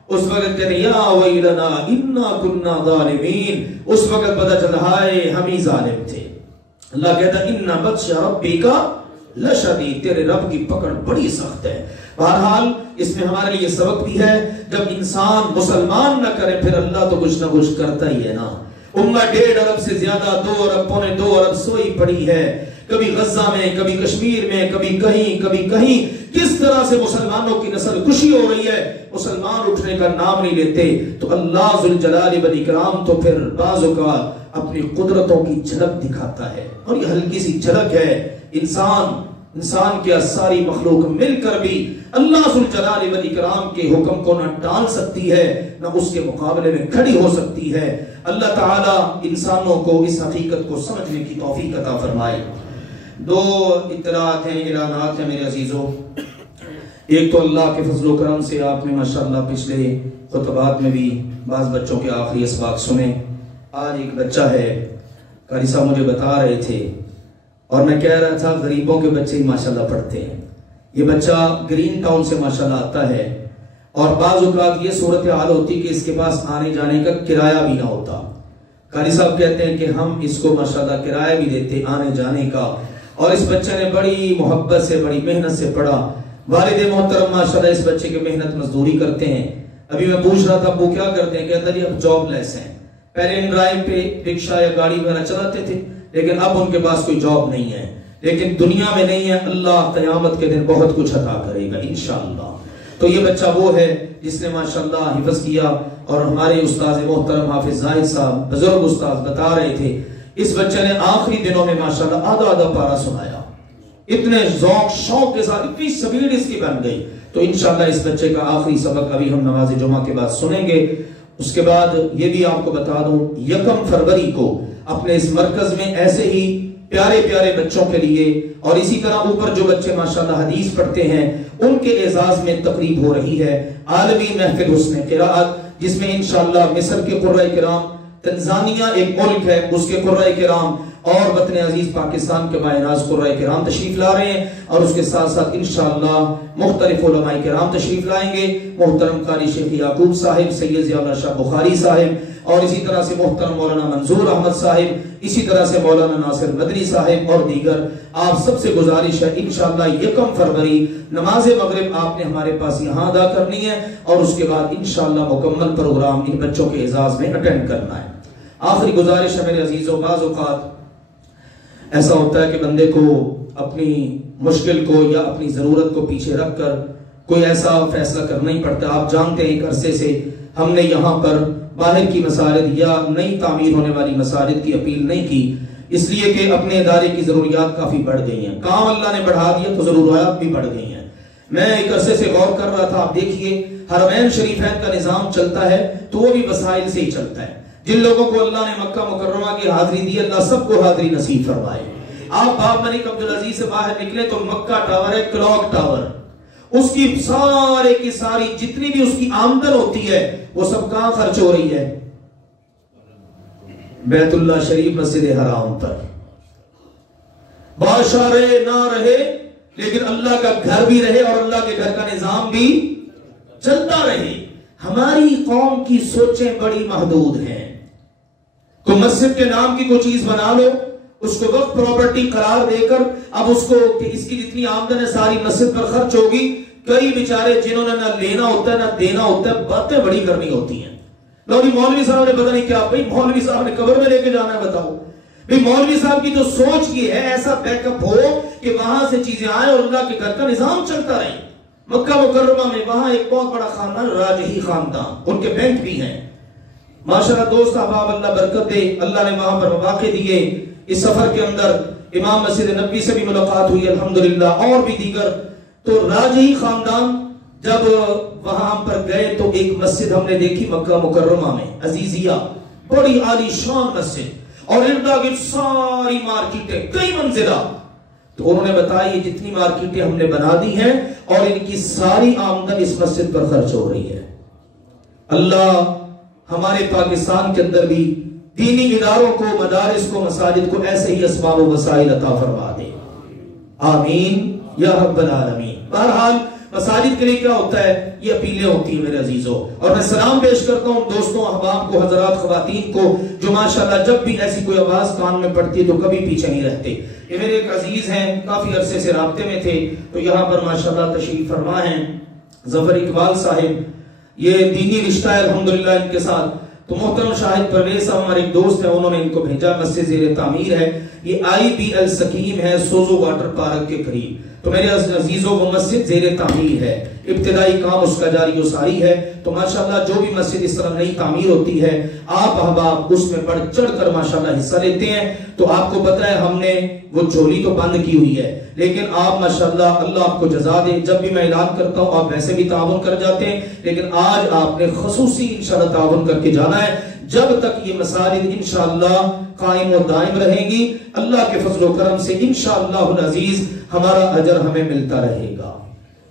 اس وقت کہتے ہیں یا ویلنا انا کننا ظالمین، اس وقت پتہ چلا ہائے ہم ہی ظالم تھے۔ اللہ کہتا ہے ان بطش ربک لشدید، تیرے رب کی پکڑ بڑی سخت ہے۔ بہرحال اس میں ہمارے لیے سبق بھی ہے، جب انسان مسلمان نہ کرے پھر اللہ تو کچھ نہ کچھ کرتا ہی ہے نا۔ امت 1.5 ارب سے زیادہ 2 ارب پونے 2 ارب سوئی پڑی ہے، کبھی غزہ میں، کبھی کشمیر میں، کبھی کہیں کس طرح سے مسلمانوں کی نسل کشی ہو رہی ہے، مسلمان اٹھنے کا نام نہیں لیتے۔ تو اللہ ذوالجلال والاکرام تو پھر بعض اوقات اپنی قدرتوں کی جھلک دکھاتا ہے، اور یہ ہلکی سی جھلک ہے۔ انسان کی ساری مخلوق مل کر بھی اللہ ذوالجلال والاکرام کے حکم کو نہ ٹال سکتی ہے، نہ اس کے مقابلے میں کھڑی ہو سکتی ہے۔ اللہ تعالی انسانوں کو اس حقیقت کو سمجھنے کی توفیق عطا فرمائے۔ 2 اطلاعات ہیں، اعلانات ہیں میرے عزیزوں۔ ایک تو اللہ کے فضل و کرم سے آپ نے ماشاءاللہ پچھلے خطبات میں بھی بعض بچوں کے آخری اسباق سنے۔ آج ایک بچہ ہے، قاری صاحب مجھے بتا رہے تھے اور میں کہہ رہا تھا غریبوں کے بچے ہی ماشاءاللہ پڑھتے ہیں۔ یہ بچہ گرین ٹاؤن سے ماشاءاللہ آتا ہے، اور بعض اوقات یہ صورتحال ہوتی کہ اس کے پاس آنے جانے کا کرایہ بھی نہ ہوتا۔ قاری صاحب کہتے ہیں کہ ہم اس کو ماشاءاللہ کرایہ بھی دیتے آنے جانے کا، اور اس بچے نے بڑی محبت سے بڑی محنت سے پڑھا۔ والد محترم ماشاءاللہ اس بچے کے محنت مزدوری کرتے ہیں۔ ابھی میں پوچھ رہا تھا ابو کیا کرتے ہیں، کہتا جی اب جاب لیس ہیں۔ پہلے ان ڈرائیو پہ رکشہ یا گاڑی وغیرہ چلاتے تھے، لیکن اب ان کے پاس کوئی جاب نہیں ہے، لیکن دنیا میں نہیں ہے، اللہ قیامت کے دن بہت کچھ عطا کرے گا انشاءاللہ۔ تو یہ بچہ وہ ہے جس نے ماشاءاللہ حفظ کیا، اور ہمارے استاد محترم حافظ زاہد صاحب بزرگ استاد بتا رہے تھے، اس بچے نے آخری دنوں میں ماشاءاللہ آدھا پارا سنایا، اتنے ذوق شوق کے ساتھ، اتنی سپیڈ اس کی بن گئی۔ تو انشاءاللہ اس بچے کا آخری سبق ابھی ہم نماز جمعہ کے بعد سنیں گے۔ اس کے بعد یہ بھی آپ کو بتا دوں، 1 فروری کو اپنے اس مرکز میں ایسے ہی پیارے پیارے بچوں کے لیے، اور اسی طرح اوپر جو بچے ماشاءاللہ حدیث پڑھتے ہیں ان کے اعزاز میں تقریب ہو رہی ہے، عالمی محفل حسن قراءت، جس میں انشاءاللہ مصر کے قرۂ کرام، تنزانیہ ایک ملک ہے اس کے قرۂ کرام، اور وطن عزیز پاکستان کے ماہناز قرۂ کرام تشریف لا رہے ہیں، اور اس کے ساتھ ساتھ انشاءاللہ مختلف علماء کرام تشریف لائیں گے۔ محترم قاری شیخ یعقوب صاحب، سید ضیاء اللہ شاہ بخاری صاحب، اور اسی طرح سے محترم مولانا منظور احمد صاحب، اسی طرح سے مولانا ناصر مدنی صاحب اور دیگر۔ آپ سب سے گزارش ہے انشاءاللہ 1 فروری نماز مغرب آپ نے ہمارے پاس یہاں ادا کرنی ہے، اور اس کے بعد انشاءاللہ مکمل پروگرام ان بچوں کے اعزاز میں اٹینڈ کرنا ہے۔ آخری گزارش ہے میرے عزیزوں، بعض اوقات ایسا ہوتا ہے کہ بندے کو اپنی مشکل کو یا اپنی ضرورت کو پیچھے رکھ کر کوئی ایسا فیصلہ کرنا ہی پڑتا ہے۔ آپ جانتے ہیں ایک عرصے سے ہم نے یہاں پر باہر کی مساجد یا نئی تعمیر ہونے والی مساجد کی اپیل نہیں کی، اس لیے کہ اپنے ادارے کی ضروریات کافی بڑھ گئی ہیں، کام اللہ نے بڑھا دیا تو ضروریات بھی بڑھ گئی ہیں۔ میں ایک عرصے سے غور کر رہا تھا، آپ دیکھیے حرمین شریفین کا نظام چلتا ہے تو وہ بھی وسائل سے ہی چلتا ہے۔ جن لوگوں کو اللہ نے مکہ مکرمہ کی حاضری دی، اللہ سب کو حاضری نصیب فرمائے۔ آپ باب ملک عبدالعزیز سے باہر نکلے تو مکہ ٹاور ہے، کلاک ٹاور، اس کی سارے کی ساری جتنی بھی اس کی آمدن ہوتی ہے وہ سب کہاں خرچ ہو رہی ہے؟ بیت اللہ شریف مسجد حرام پر۔ بادشاہ رہے نہ رہے لیکن اللہ کا گھر بھی رہے اور اللہ کے گھر کا نظام بھی چلتا رہے۔ ہماری قوم کی سوچیں بڑی محدود ہیں، تو مسجد کے نام کی کوئی چیز بنا لو، اس کو وقت پراپرٹی قرار دے کر اب اس کو کہ اس کی جتنی آمدن ہے ساری مسجد پر خرچ ہوگی۔ کئی بیچارے جنہوں نے نہ لینا ہوتا ہے نہ دینا ہوتا ہے، باتیں بڑی کرنی ہوتی ہیں۔ لو جی مولوی صاحب نے پتہ نہیں کیا، بھئی مولوی صاحب نے قبر میں لے کے جانا ہے، بتاؤ بھئی مولوی صاحب کی جو سوچ یہ ہے ایسا بیک اپ ہو کہ وہاں سے چیزیں آئیں اور اللہ کے گھر کا نظام چلتا رہے۔ مکہ مکرمہ میں وہاں ایک بہت بڑا خاندان راجہی خاندان، ان کے بینک بھی ہیں ماشاءاللہ۔ دوست احباب اللہ برکت دے، اللہ نے وہاں پر مواقع دیے۔ اس سفر کے اندر امام مسجد نبوی سے بھی ملاقات ہوئی الحمدللہ، اور بھی دیگر۔ تو راجہی خاندان جب وہاں پر گئے تو ایک مسجد ہم نے دیکھی مکہ مکرمہ میں، عزیزیہ، بڑی عالی شان مسجد، اور ارد گرد ساری مارکیٹیں، کئی منزلہ۔ تو انہوں نے بتایا یہ جتنی مارکیٹیں ہم نے بنا دی ہیں اور ان کی ساری آمدن اس مسجد پر خرچ ہو رہی ہے۔ اللہ ہمارے پاکستان کے اندر بھی دینی اداروں کو، مدارس کو، مساجد کو ایسے ہی اسباب و وسائل عطا فرما دے، آمین یا رب العالمین۔ بہرحال مساجد کے لیے کیا ہوتا ہے، یہ اپیلیں ہوتی ہیں میرے عزیزوں، اور میں سلام پیش کرتا ہوں دوستوں احباب کو، حضرات خواتین کو، جو ماشاءاللہ جب بھی ایسی کوئی آواز کان میں پڑتی ہے تو کبھی پیچھے نہیں رہتے۔ یہ میرے ایک عزیز ہیں، کافی عرصے سے رابطے میں تھے، تو یہاں پر ماشاءاللہ تشریف فرما ہیں، ظفر اقبال صاحب، یہ دینی رشتہ ہے الحمدللہ ان کے ساتھ. تو محترم شاہد پرویز صاحب ہمارے ایک دوست ہیں، انہوں نے ان کو بھیجا، مسجد زیر تعمیر ہے، یہ IBL سکیم ہے سوزو واٹر پارک کے قریب. تو میرے عزیزوں وہ مسجد زیر تعمیر ہے، ابتدائی کام اس کا جاری و ساری ہے. تو ماشاءاللہ جو بھی مسجد اس طرح نئی تعمیر ہوتی ہے آپ احباب اس میں بڑھ چڑھ کر ماشاءاللہ حصہ لیتے ہیں. تو آپ کو پتہ ہے ہم نے وہ جھولی تو بند کی ہوئی ہے، لیکن آپ ماشاءاللہ اللہ آپ کو جزا دے، جب بھی میں اعلان کرتا ہوں آپ ویسے بھی تعاون کر جاتے ہیں، لیکن آج آپ نے خصوصی انشاءاللہ تعاون کر کے جانا ہے. جب تک یہ مساجد انشاءاللہ قائم و دائم رہیں گی اللہ کے فضل و کرم سے انشاءاللہ العزیز ہمارا اجر ہمیں ملتا رہے گا.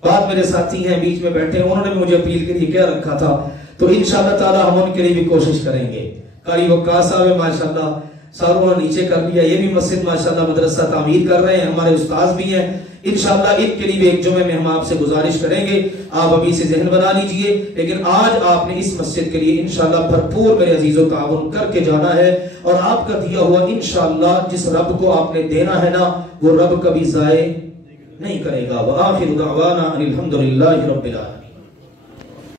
بعد میرے ساتھی ہیں بیچ میں بیٹھے ہیں، انہوں نے مجھے اپیل کے لیے کیا رکھا تھا، تو انشاءاللہ تعالی ہم ان کے لیے بھی کوشش کریں گے. قاری وقاص صاحب ماشاءاللہ ساروں نے نیچے کر لیا، یہ بھی مسجد ماشاءاللہ مدرسہ تعمیر کر رہے ہیں، ہمارے استاذ بھی ہیں. انشاءاللہ ان کے لیے بھی ایک جمعے میں ہم آپ سے گزارش کریں گے، آپ ابھی سے ذہن بنا لیجئے. لیکن آج آپ نے اس مسجد کے لیے انشاءاللہ بھرپور میرے عزیزوں تعاون کر کے جانا ہے، اور آپ کا دیا ہوا انشاءاللہ جس رب کو آپ نے دینا ہے نا وہ رب کبھی ضائع نہیں کرے گا. وآخر دعوانا ان الحمدللہ رب العالمین.